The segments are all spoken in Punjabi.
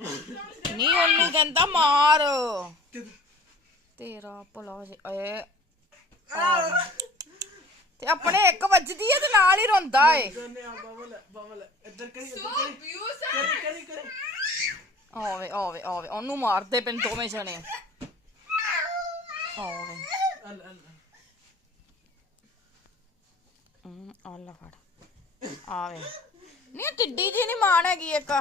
ਨਹੀਂ ਉਹਨੂੰ ਕਹਿੰਦਾ ਮਾਰ। ਤੇਰਾ ਭਲਾ ਜੇ ਏ ਆ। ਤੇ ਆਪਣੇ ਇੱਕ ਵੱਜਦੀ ਹੈ ਤੇ ਨਾਲ ਹੀ ਰੋਂਦਾ ਏ। ਗੰਨੇ ਆ ਬਬਲ ਬਬਲ ਇੱਧਰ ਕਰੀ ਇੱਧਰ ਕਰੀ ਕਰੀ ਕਰੀ ਕਰੀ ਆਵੇ ਆਵੇ ਆਵੇ ਉਹਨੂੰ ਮਾਰਦੇ ਪੈਣ ਦੋਵੇਂ ਜਣੇ। ਆਵੇ। ਅਲ ਅਲ ਹਮ, ਆ ਲੈ ਫੜ। ਆਵੇ। ਨਹੀਂ ਟਿੱਡੀ ਜੀ ਨਹੀਂ ਮਾਣ ਹੈਗੀ ਇੱਕ।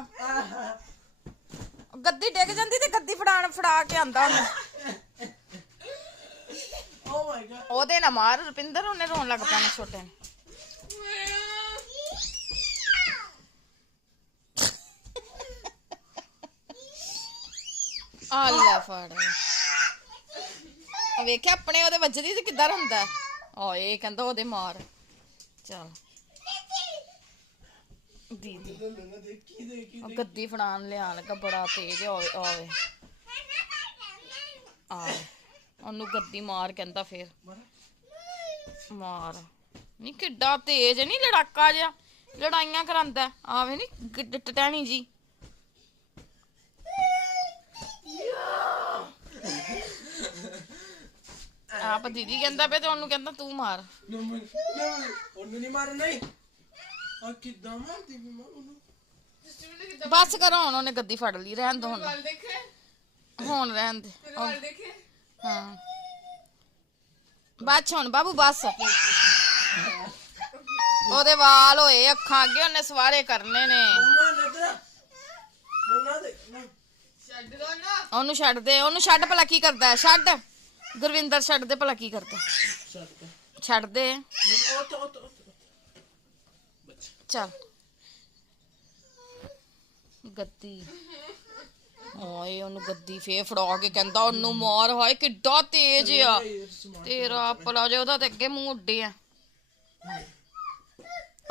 ਗੱਦੀ ਡਿੱਗ ਜਾਂਦੀ ਤੇ ਗੱਦੀ ਫੜਾਣ ਫੜਾ ਕੇ ਆਂਦਾ ਉਹਨੂੰ। ਓ ਮਾਈ ਗॉड ਉਹਦੇ ਨਾ ਮਾਰ ਰੁਪਿੰਦਰ ਉਹਨੇ ਰੋਣ ਲੱਗ ਪੈਣਾ ਛੋਟੇ ਨੇ। ਆ ਲੈ ਫੜ। ਵੇਖਿਆ ਆਪਣੇ ਉਹਦੇ ਵੱਜਦੀ ਤੇ ਕਿੱਦਾਂ ਹੁੰਦਾ? ਓਏ ਇਹ ਕਹਿੰਦਾ ਉਹਦੇ ਮਾਰ। ਚਲ। ਦੀਦੀ ਦੇਖੀ ਦੇਖੀ ਉਹ ਗੱਦੀ ਫੜਾਣ ਲਿਆਣ ਲੱਗਾ ਬੜਾ ਤੇਜ਼ ਹੋਵੇ ਹੋਵੇ ਆ ਉਹਨੂੰ ਗੱਦੀ ਮਾਰ ਕਹਿੰਦਾ ਫੇਰ। ਮਾਰ। ਨਹੀਂ ਕਿੱਡਾ ਤੇਜ਼ ਨਹੀਂ ਲੜਾਕਾ ਜਿਹਾ। ਲੜਾਈਆਂ ਕਰਾਂਦਾ ਆਵੇ ਨਹੀਂ ਟਟੈਣੀ ਜੀ। ਆਪ ਦੀਦੀ ਕਹਿੰਦਾ ਪਿਆ ਤੇ ਉਹਨੂੰ ਕਹਿੰਦਾ ਤੂੰ ਮਾਰ। ਉਹਨੂੰ ਨਹੀਂ ਮਾਰਨਾ ਨਹੀਂ ਆ ਕਿੱਦਾਂ ਮਾਰਦੀ ਵੀ ਮੈਂ ਉਹਨੂੰ? ਬਸ ਕਰੋ ਹੁਣ ਉਹਨੇ ਗੱਦੀ ਫੜ ਲਈ ਰਹਿਣ ਦੋ ਹੁਣ। ਵਾਲ ਦੇਖੇ? ਹੁਣ ਰਹਿਣ ਦੇ। ਮੇਰੇ ਵਾਲ ਦੇਖੇ? ਹਾਂ। ਬਸ ਹੁਣ ਬਾਬੂ ਬਸ। ਉਹਦੇ ਵਾਲ ਹੋਏ ਅੱਖਾਂ ਅੱਗੇ ਉਹਨੇ ਸਵਾਰੇ ਕਰਨੇ ਨੇ। ਨੰਨਾ ਨਦਰਾ ਨੰਨਾ ਦੇ ਨਾ। ਛੱਡ ਦੋ ਨਾ। ਉਹਨੂੰ ਛੱਡ ਦੇ ਉਹਨੂੰ ਛੱਡ ਭਲਾ ਕੀ ਕਰਦਾ? ਹੈ? ਛੱਡ। ਗੁਰਵਿੰਦਰ ਛੱਡ ਦੇ ਭਲਾ ਕੀ ਕਰਦਾ? ਛੱਡ ਛੱਡ ਦੇ। ਉਹ ਤਾਂ ਉਹ ਤਾਂ ਚੱਲ। ਗੱਦੀ। ਓਏ ਉਹਨੂੰ ਗੱਦੀ ਫੇਰ ਫੜਾ ਕੇ ਕਹਿੰਦਾ, ਉਹਨੂੰ ਮਾਰ। ਹੋਏ, ਕਿੱਡਾ ਤੇਜ਼ ਆ। ਤੇਰਾ ਭਲਾ ਜੇ ਉਹਦਾ ਤੇ ਅੱਗੇ ਮੂੰਹ ਉੱਡੇ ਆ।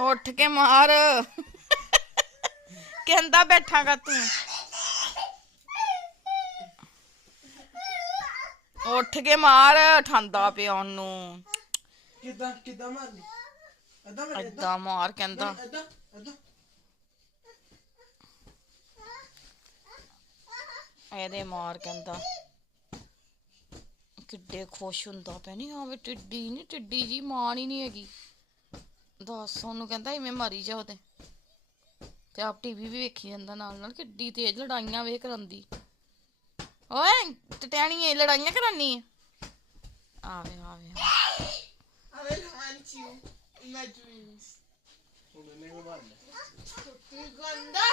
ਉੱਠ ਕੇ ਮਾਰ। ਕਹਿੰਦਾ ਬੈਠਾਗਾ ਤੂੰ। ਉੱਠ ਕੇ ਮਾਰ, ਠਾਂਦਾ ਪਿਆ ਉਹਨੂੰ। ਕਿੱਦਾਂ ਕਿੱਦਾਂ ਮਾਰਨੀ? ਮੈਂ ਏਦਾਂ ਮਾਰ ਕਹਿੰਦਾ ਇਹਦੇ ਮਾਰ ਕਹਿੰਦਾ ਕਿੱਡੇ ਖੁਸ਼ ਹੁੰਦਾ ਪਿਆ ਨਹੀਂ ਆਵੇ ਟਿੱਡੀ ਨਹੀਂ ਟਿੱਡੀ ਜੀ ਮਾਣ ਹੀ ਨਹੀਂ ਹੈਗੀ ਦੱਸ ਉਹਨੂੰ ਕਹਿੰਦਾ ਇਵੇਂ ਮਰੀ ਜਾ ਉਹਦੇ ਤੇ ਆਪ ਟੀਵੀ ਵੀ ਵੇਖੀ ਜਾਂਦਾ ਨਾਲ ਨਾਲ ਕਿੱਡੀ ਤੇਜ਼ ਲੜਾਈਆਂ ਵੇਖ ਕਰਾਂਦੀ ਓਏ ਟਟਿਆਣੀ ਇਹ ਲੜਾਈਆਂ ਕਰਾਨੀ ਆਵੇ ਆਵੇ। My dreams. ਉਹਨੇ ਨਹੀਂ ਮਾਰਨਾ ਤੂੰ ਗੰਦਾ